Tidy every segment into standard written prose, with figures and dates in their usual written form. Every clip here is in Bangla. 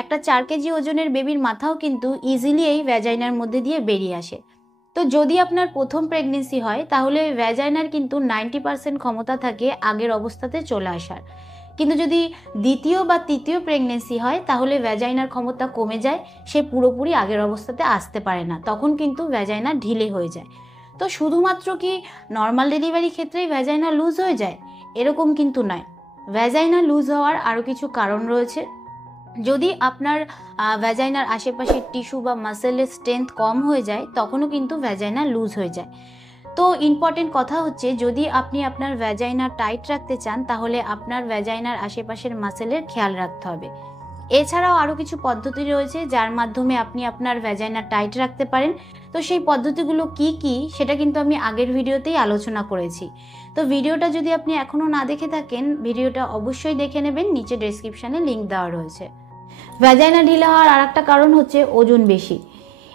একটা 4 কেজি ওজনের বেবির মাথাও কিন্তু ইজিলি এই ভ্যাজাইনার মধ্যে দিয়ে বেরিয়ে আসে। তো যদি আপনার প্রথম প্রেগনেন্সি হয় তাহলে ভ্যাজাইনার কিন্তু 90% ক্ষমতা থাকে আগের অবস্থাতে চলে আসার। কিন্তু যদি দ্বিতীয় বা তৃতীয় প্রেগনেন্সি হয় তাহলে ভ্যাজাইনার ক্ষমতা কমে যায়, সে পুরোপুরি আগের অবস্থাতে আসতে পারে না, তখন কিন্তু ভ্যাজাইনা ঢিলে হয়ে যায়। তো শুধুমাত্র কি নর্মাল ডেলিভারি ক্ষেত্রেই ভ্যাজাইনা লুজ হয়ে যায় এরকম কিন্তু নয়। ভ্যাজাইনা লুজ হওয়ার আরও কিছু কারণ রয়েছে। যদি আপনার ভ্যাজাইনার আশেপাশের টিস্যু বা মাসেলের স্ট্রেংথ কম হয়ে যায় তখনও কিন্তু ভ্যাজাইনা লুজ হয়ে যায়। তো ইম্পর্টেন্ট কথা হচ্ছে, যদি আপনি আপনার ভ্যাজাইনা টাইট রাখতে চান তাহলে আপনার ভ্যাজাইনার আশেপাশের মাসেলের খেয়াল রাখতে হবে। এছাড়াও আরও কিছু পদ্ধতি রয়েছে যার মাধ্যমে আপনি আপনার ভ্যাজাইনা টাইট রাখতে পারেন। তো সেই পদ্ধতিগুলো কি কি সেটা কিন্তু আমি আগের ভিডিওতেই আলোচনা করেছি। তো ভিডিওটা যদি আপনি এখনও না দেখে থাকেন ভিডিওটা অবশ্যই দেখে নেবেন, নিচে ডেসক্রিপশানে লিঙ্ক দেওয়া রয়েছে। ভ্যাজাইনা ঢিলে হওয়ার আরেকটা কারণ হচ্ছে ওজন বেশি।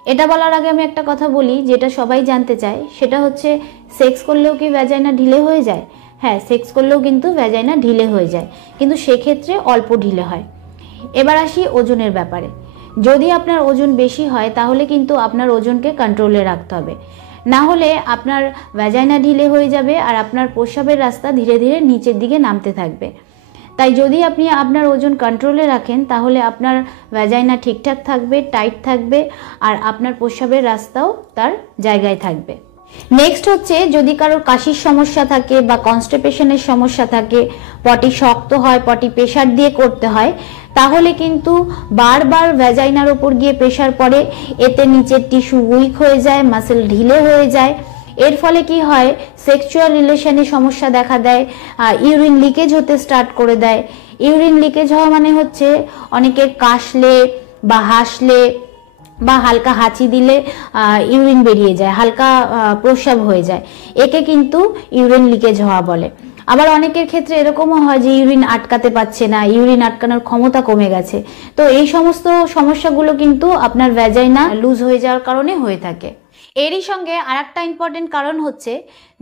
এটা বলার আগে আমি একটা কথা বলি যেটা সবাই জানতে চায়, সেটা হচ্ছে সেক্স করলেও কি ভ্যাজাইনা ঢিলে হয়ে যায়? হ্যাঁ, সেক্স করলেও কিন্তু ভ্যাজাইনা ঢিলে হয়ে যায়, কিন্তু সেক্ষেত্রে অল্প ঢিলে হয়। এবার আসি ওজনের ব্যাপারে। যদি আপনার ওজন বেশি হয় তাহলে কিন্তু আপনার ওজনকে কন্ট্রোলে রাখতে হবে, না হলে আপনার ভ্যাজাইনা ঢিলে হয়ে যাবে আর আপনার প্রস্রাবের রাস্তা ধীরে ধীরে নিচের দিকে নামতে থাকবে। তাই যদি আপনি আপনার ওজন কন্ট্রোলে রাখেন তাহলে আপনার ভ্যাজাইনা ঠিকঠাক থাকবে, টাইট থাকবে, আর আপনার প্রস্রাবের রাস্তাও তার জায়গায় থাকবে। নেক্সট হচ্ছে, যদি কারোর কাশির সমস্যা থাকে বা কনস্টিপেশনের সমস্যা থাকে, পটি শক্ত হয়, পটি প্রেশার দিয়ে করতে হয়, তাহলে কিন্তু বারবার ভ্যাজাইনার ওপর গিয়ে প্রেশার পড়ে, এতে নিচের টিস্যু উইক হয়ে যায়, মাসেল ঢিলে হয়ে যায়। এর ফলে কি হয়, সেক্সুয়াল রিলেশনে সমস্যা দেখা দেয়, ইউরিন লিকেজ হতে স্টার্ট করে দেয়। ইউরিন লিকেজ হওয়া মানে হচ্ছে অনেকের কাশলে বা হাসলে বা হালকা হাঁচি দিলে ইউরিন বেরিয়ে যায়, হালকা প্রস্রাব হয়ে যায়, একে কিন্তু ইউরিন লিকেজ হওয়া বলে। আবার অনেকের ক্ষেত্রে এরকমও হয় যে ইউরিন আটকাতে পারছে না, ইউরিন আটকানোর ক্ষমতা কমে গেছে। তো এই সমস্ত সমস্যাগুলো কিন্তু আপনার ভ্যাজাইনা লুজ হয়ে যাওয়ার কারণে হয়ে থাকে। এরই সঙ্গে আরেকটা ইম্পর্টেন্ট কারণ হচ্ছে,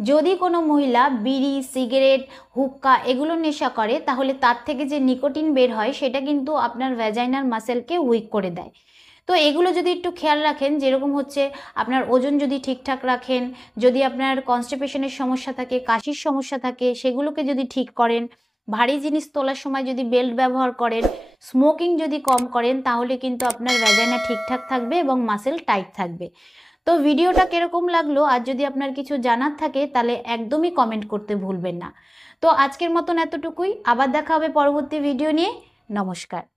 যদি কোনো মহিলা বিড়ি, সিগারেট, হুক্কা এগুলো নেশা করে তাহলে তার থেকে যে নিকোটিন বের হয় সেটা কিন্তু আপনার ভ্যাজাইনার মাসেলকে উইক করে দেয়। তো এগুলো যদি একটু খেয়াল রাখেন, যেরকম হচ্ছে আপনার ওজন যদি ঠিকঠাক রাখেন, যদি আপনার কনস্টিপেশনের সমস্যা থাকে, কাশির সমস্যা থাকে, সেগুলোকে যদি ঠিক করেন, ভারী জিনিস তোলার সময় যদি বেল্ট ব্যবহার করেন, স্মোকিং যদি কম করেন, তাহলে কিন্তু আপনার ভ্যাজাইনা ঠিকঠাক থাকবে এবং মাসেল টাইট থাকবে। তো ভিডিওটা কিরকম লাগলো আর যদি আপনার কিছু জানার থাকে তাহলে একদমই কমেন্ট করতে ভুলবেন না। তো আজকের মতন এতটুকুই, আবার দেখা হবে পরবর্তী ভিডিও নিয়ে। নমস্কার।